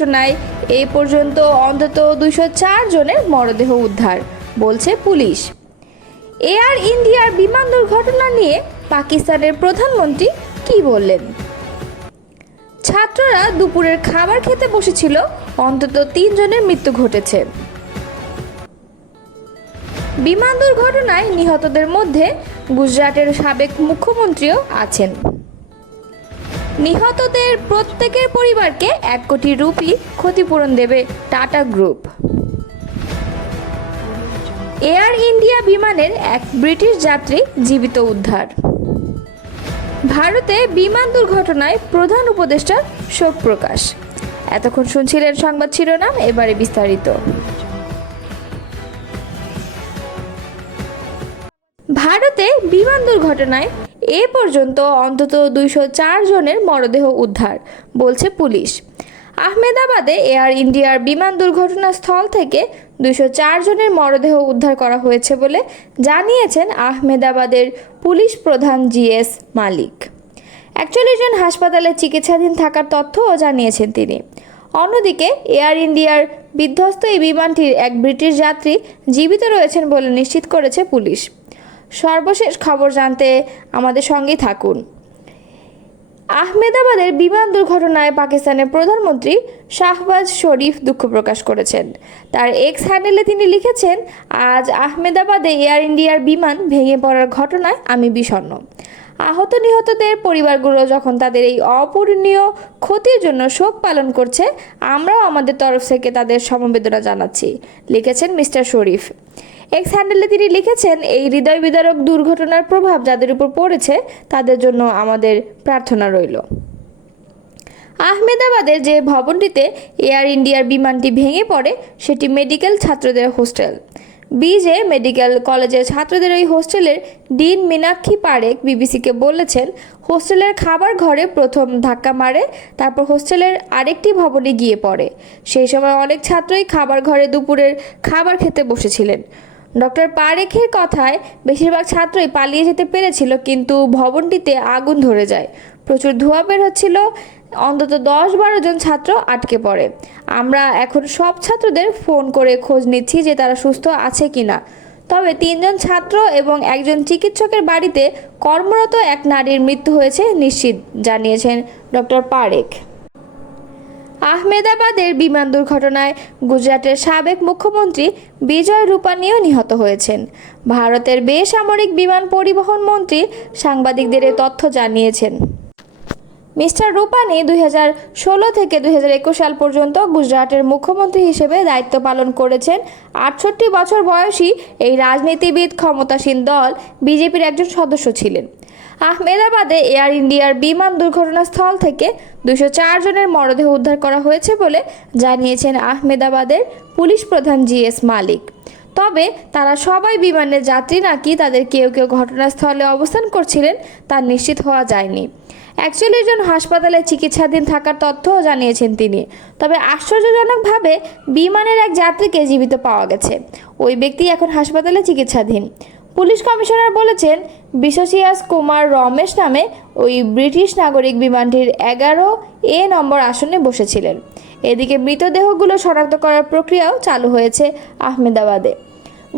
ঘটনায় এই পর্যন্ত অন্তত 204 জনের মরদেহ উদ্ধার, বলছে পুলিশ। এয়ার ইন্ডিয়ার বিমান দুর্ঘটনা নিয়ে পাকিস্তানের প্রধানমন্ত্রী কি বললেন? ছাত্ররা দুপুরের খাবার খেতে বসেছিল, অন্তত 3 জনের মৃত্যু ঘটেছে। বিমান দুর্ঘটনায় নিহতদের মধ্যে গুজরাটের সাবেক মুখ্যমন্ত্রীও আছেন। নিহতদের প্রত্যেকের পরিবারকে 1 কোটি রুপি ক্ষতিপূরণ দেবে টাটা গ্রুপ। এয়ার ইন্ডিয়া বিমানের এক ব্রিটিশ যাত্রী জীবিত উদ্ধার। ভারতে বিমান দুর্ঘটনায় প্রধান উপদেষ্টার শোক প্রকাশ। এতক্ষণ শুনছিলেন সংবাদ শিরোনাম, এবারে বিস্তারিত। ভারতে বিমান দুর্ঘটনায় এ পর্যন্ত অন্তত 204 জনের মরদেহ উদ্ধার, বলছে পুলিশ। আহমেদাবাদে এয়ার ইন্ডিয়ার বিমান দুর্ঘটনাস্থল থেকে 204 জনের মরদেহ উদ্ধার করা হয়েছে বলে জানিয়েছেন আহমেদাবাদের পুলিশ প্রধান জিএস মালিক। 41 জন হাসপাতালে চিকিৎসাধীন থাকার তথ্যও জানিয়েছেন তিনি। অন্যদিকে এয়ার ইন্ডিয়ার বিধ্বস্ত এই বিমানটির এক ব্রিটিশ যাত্রী জীবিত রয়েছেন বলে নিশ্চিত করেছে পুলিশ। সর্বশেষ খবর জানতে আমাদের সঙ্গেই থাকুন। আহমেদাবাদের বিমান দুর্ঘটনায় পাকিস্তানের প্রধানমন্ত্রী শাহবাজ শরীফ দুঃখ প্রকাশ করেছেন। তার এক্স হ্যান্ডেলে তিনি লিখেছেন, আজ আহমেদাবাদে এয়ার ইন্ডিয়ার বিমান ভেঙে পড়ার ঘটনায় আমি বিষণ্ণ। আহত নিহতদের পরিবারগুলো যখন তাদের এই অপূরণীয় ক্ষতির জন্য শোক পালন করছে, আমরাও আমাদের তরফ থেকে তাদের সমবেদনা জানাচ্ছি, লিখেছেন মিস্টার শরীফ। এক্স হ্যান্ডেলে তিনি লিখেছেন, এই হৃদয় বিদারক দুর্ঘটনার প্রভাব যাদের উপর পড়েছে তাদের জন্য আমাদের প্রার্থনা রইল। আহমেদাবাদের যে ভবনটিতে এয়ার ইন্ডিয়ার বিমানটি ভেঙে পড়ে সেটি মেডিকেল ছাত্রদের হোস্টেল। বিজে মেডিকেল কলেজের ছাত্রদের ওই হোস্টেলের ডিন মীনাক্ষী পারেখ বিবিসিকে বলেছেন, হোস্টেলের খাবার ঘরে প্রথম ধাক্কা মারে, তারপর হোস্টেলের আরেকটি ভবনে গিয়ে পড়ে। সেই সময় অনেক ছাত্রই খাবার ঘরে দুপুরের খাবার খেতে বসেছিলেন। ডক্টর পারেখের কথায় বেশিরভাগ ছাত্রই পালিয়ে যেতে পেরেছিল, কিন্তু ভবনটিতে আগুন ধরে যায়। প্রচুর ধোঁয়া বের হচ্ছিল। অন্তত 10-12 জন ছাত্র আটকে পড়ে। আমরা এখন সব ছাত্রদের ফোন করে খোঁজ নিচ্ছি যে তারা সুস্থ আছে কিনা। তবে 3 জন ছাত্র এবং একজন চিকিৎসকের বাড়িতে কর্মরত এক নারীর মৃত্যু হয়েছে নিশ্চিত, জানিয়েছেন ডক্টর পারেখ। আহমেদাবাদের বিমান দুর্ঘটনায় গুজরাটের সাবেক মুখ্যমন্ত্রী বিজয় রূপানীও নিহত হয়েছেন। ভারতের বেসামরিক বিমান পরিবহন মন্ত্রী সাংবাদিকদের এ তথ্য জানিয়েছেন। মিস্টার রূপানী 2016 থেকে 2021 সাল পর্যন্ত গুজরাটের মুখ্যমন্ত্রী হিসেবে দায়িত্ব পালন করেছেন। 68 বছর বয়সী এই রাজনীতিবিদ ক্ষমতাসীন দল বিজেপির একজন সদস্য ছিলেন। আহমেদাবাদে এয়ার ইন্ডিয়ার বিমান দুর্ঘটনাস্থল থেকে 204 জনের মরদেহ উদ্ধার করা হয়েছে বলে জানিয়েছেন আহমেদাবাদের পুলিশ প্রধান জিএস মালিক। তবে তারা সবাই বিমানের যাত্রী নাকি তাদের কেউ কেউ ঘটনাস্থলে অবস্থান করছিলেন তা নিশ্চিত হওয়া যায়নি। 41 জন হাসপাতালে চিকিৎসাধীন থাকার তথ্যও জানিয়েছেন তিনি। তবে আশ্চর্যজনকভাবে বিমানের এক যাত্রীকে জীবিত পাওয়া গেছে। ওই ব্যক্তি এখন হাসপাতালে চিকিৎসাধীন। পুলিশ কমিশনার বলেছেন, বিশ্বসিয়াস কুমার রমেশ নামে ওই ব্রিটিশ নাগরিক বিমানটির 11A নম্বর আসনে বসেছিলেন। এদিকে মৃতদেহগুলো শনাক্ত করার প্রক্রিয়াও চালু হয়েছে আহমেদাবাদে।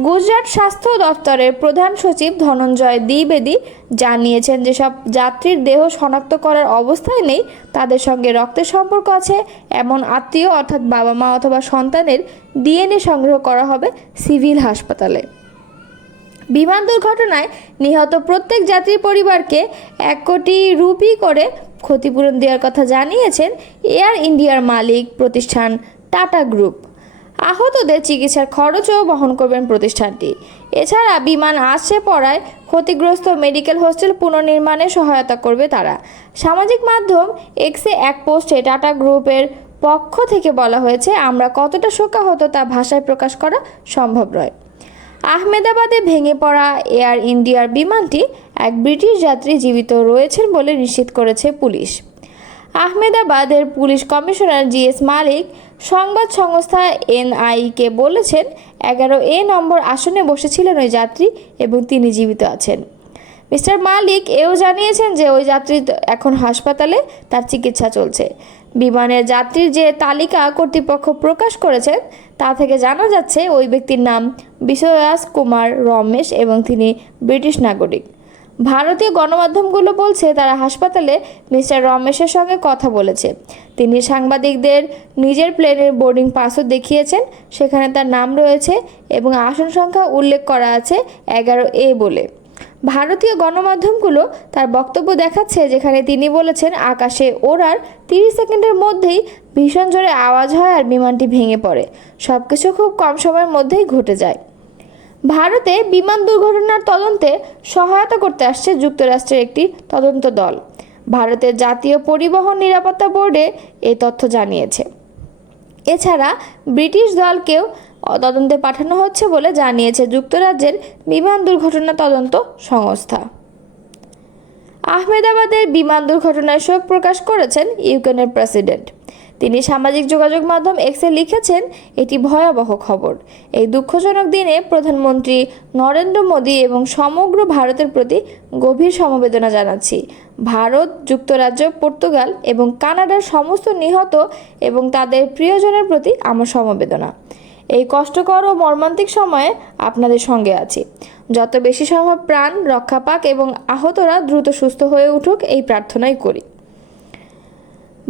গুজরাট স্বাস্থ্য দপ্তরের প্রধান সচিব ধনঞ্জয় দ্বিবেদী জানিয়েছেন, যেসব যাত্রীর দেহ শনাক্ত করার অবস্থায় নেই তাদের সঙ্গে রক্তের সম্পর্ক আছে এমন আত্মীয় অর্থাৎ বাবা মা অথবা সন্তানের ডিএনএ সংগ্রহ করা হবে সিভিল হাসপাতালে। বিমান দুর্ঘটনায় নিহত প্রত্যেক যাত্রীর পরিবারকে 1 কোটি রুপি করে ক্ষতিপূরণ দেওয়ার কথা জানিয়েছেন এয়ার ইন্ডিয়ার মালিক প্রতিষ্ঠান টাটা গ্রুপ। আহতদের চিকিৎসার খরচও বহন করবেন প্রতিষ্ঠানটি। এছাড়া বিমান আছড়ে পড়ায় ক্ষতিগ্রস্ত মেডিকেল হোস্টেল পুনর্নির্মাণে সহায়তা করবে তারা। সামাজিক মাধ্যম এক্সে এক পোস্টে টাটা গ্রুপের পক্ষ থেকে বলা হয়েছে, আমরা কতটা শোকাহত তা ভাষায় প্রকাশ করা সম্ভব নয়। আহমেদাবাদে ভেঙে পড়া এয়ার ইন্ডিয়ার বিমানটি এক ব্রিটিশ যাত্রী জীবিত রয়েছেন বলে নিশ্চিত করেছে পুলিশ। আহমেদাবাদের পুলিশ কমিশনার জিএস মালিক সংবাদ সংস্থা এনআইকে বলেছেন, 11A নম্বর আসনে বসেছিলেন ওই যাত্রী এবং তিনি জীবিত আছেন। মিস্টার মালিক এও জানিয়েছেন যে ওই যাত্রী এখন হাসপাতালে, তার চিকিৎসা চলছে। বিমানের যাত্রীর যে তালিকা কর্তৃপক্ষ প্রকাশ করেছে তা থেকে জানা যাচ্ছে ওই ব্যক্তির নাম বিশ্বয়াস কুমার রমেশ এবং তিনি ব্রিটিশ নাগরিক। ভারতীয় গণমাধ্যমগুলো বলছে তারা হাসপাতালে মিস্টার রমেশের সঙ্গে কথা বলেছে। তিনি সাংবাদিকদের নিজের প্লেনের বোর্ডিং পাসও দেখিয়েছেন, সেখানে তার নাম রয়েছে এবং আসন সংখ্যা উল্লেখ করা আছে 11A বলে। ভারতীয় গণমাধ্যমগুলো তার বক্তব্য দেখাচ্ছে যেখানে তিনি বলেছেন আকাশে ওড়ার 30 সেকেন্ডের মধ্যেই ভীষণ জোরে আওয়াজ হয় আর বিমানটি ভেঙে পড়ে। সব কিছু খুব কম সময়ের মধ্যেই ঘটে যায়। ভারতে বিমান দুর্ঘটনার তদন্তে সহায়তা করতে আসছে যুক্তরাষ্ট্রের একটি তদন্ত দল। ভারতের জাতীয় পরিবহন নিরাপত্তা বোর্ডে এই তথ্য জানিয়েছে। এছাড়া ব্রিটিশ দলকেও তদন্তে পাঠানো হচ্ছে বলে জানিয়েছে যুক্তরাজ্যের বিমান দুর্ঘটনা তদন্ত সংস্থা। আহমেদাবাদের বিমান দুর্ঘটনায় শোক প্রকাশ করেছেন ইউক্রেনের প্রেসিডেন্ট। তিনি সামাজিক যোগাযোগ মাধ্যম এক্সে লিখেছেন, এটি ভয়াবহ খবর। এই দুঃখজনক দিনে প্রধানমন্ত্রী নরেন্দ্র মোদী এবং সমগ্র ভারতের প্রতি গভীর সমবেদনা জানাচ্ছি। ভারত, যুক্তরাজ্য, পর্তুগাল এবং কানাডার সমস্ত নিহত এবং তাদের প্রিয়জনের প্রতি আমার সমবেদনা। এই কষ্টকর ও মর্মান্তিক সময়ে আপনাদের সঙ্গে আছি। যত বেশি সম্ভব প্রাণ রক্ষা পাক এবং আহতরা দ্রুত সুস্থ হয়ে উঠুক, এই প্রার্থনাই করি।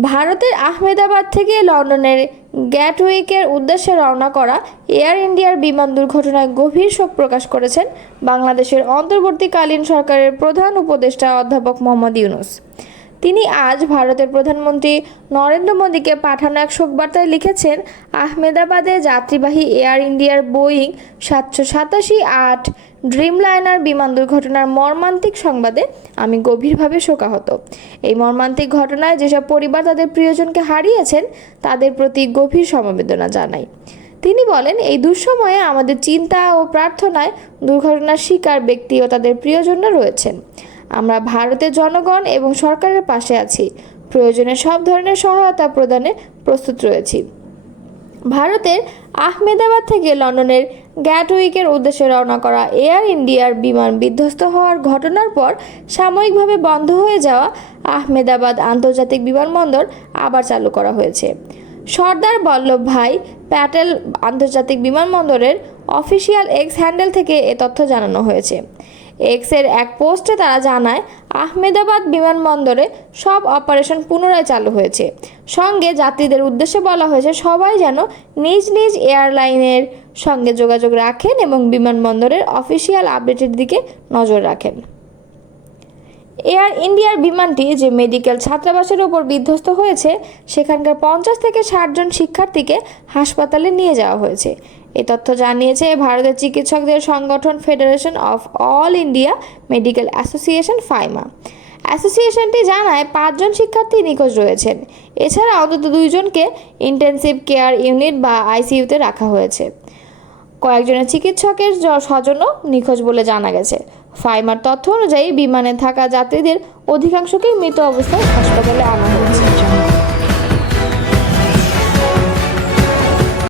ভারতের আহমেদাবাদ থেকে লন্ডনের গ্যাটউইকের উদ্দেশ্যে রওনা করা এয়ার ইন্ডিয়ার বিমান দুর্ঘটনায় গভীর শোক প্রকাশ করেছেন বাংলাদেশের অন্তর্বর্তীকালীন সরকারের প্রধান উপদেষ্টা অধ্যাপক মোহাম্মদ ইউনূস। তিনি আজ ভারতের প্রধানমন্ত্রী নরেন্দ্র মোদীকে পাঠানো এক শোকবার্তায় লিখেছেন, আহমেদাবাদে যাত্রীবাহী এয়ার ইন্ডিয়ার বোয়িং 787-8 ড্রিমলাইনার বিমান দুর্ঘটনার মর্মান্তিক সংবাদে আমি গভীরভাবে শোকাহত। এই মর্মান্তিক ঘটনায় যেসব পরিবার তাদের প্রিয়জনকে হারিয়েছেন তাদের প্রতি গভীর সমবেদনা জানাই। তিনি বলেন, এই দুঃসময়ে আমাদের চিন্তা ও প্রার্থনায় দুর্ঘটনার শিকার ব্যক্তি ও তাদের প্রিয়জনরা রয়েছেন। আমরা ভারতের জনগণ এবং সরকারের পাশে আছি। প্রয়োজনে সব ধরনের সহায়তা প্রদানে প্রস্তুত রয়েছি। ভারতের আহমেদাবাদ থেকে লন্ডনের গ্যাটউইকের উদ্দেশ্যে রওনা করা এয়ার ইন্ডিয়ার বিমান বিধ্বস্ত হওয়ার ঘটনার পর সাময়িকভাবে বন্ধ হয়ে যাওয়া আহমেদাবাদ আন্তর্জাতিক বিমানবন্দর আবার চালু করা হয়েছে। সর্দার বল্লভভাই প্যাটেল আন্তর্জাতিক বিমানবন্দরের অফিসিয়াল এক্স হ্যান্ডেল থেকে এ তথ্য জানানো হয়েছে। এক্সের এক পোস্টে তারা জানায়, আহমেদাবাদ বিমানবন্দরে সব অপারেশন পুনরায় চালু হয়েছে। সঙ্গে যাত্রীদের উদ্দেশ্যে বলা হয়েছে সবাই যেন নিজ নিজ এয়ারলাইনের সঙ্গে যোগাযোগ রাখেন এবং বিমানবন্দরের অফিসিয়াল আপডেটের দিকে নজর রাখেন। এয়ার ইন্ডিয়ার বিমানটি যে মেডিকেল ছাত্রাবাসের ওপর বিধ্বস্ত হয়েছে সেখানকার 50 থেকে 60 জন শিক্ষার্থীকে হাসপাতালে নিয়ে যাওয়া হয়েছে। এ তথ্য জানিয়েছে ভারতের চিকিৎসকদের সংগঠন federation of all India medical association FAIMA. অ্যাসোসিয়েশনটি জানায় 5 জন শিক্ষার্থী নিখোঁজ রয়েছেন। এছাড়া অন্তত 2 জনকে ইন্টেনসিভ কেয়ার ইউনিট বা আইসিইউতে রাখা হয়েছে। কয়েকজনের চিকিৎসকের স্বজনও নিখোঁজ বলে জানা গেছে। ফাইমার তথ্য অনুযায়ী বিমানে থাকা যাত্রীদের অধিকাংশকেই মৃত অবস্থায় হাসপাতালে আনা হয়েছে।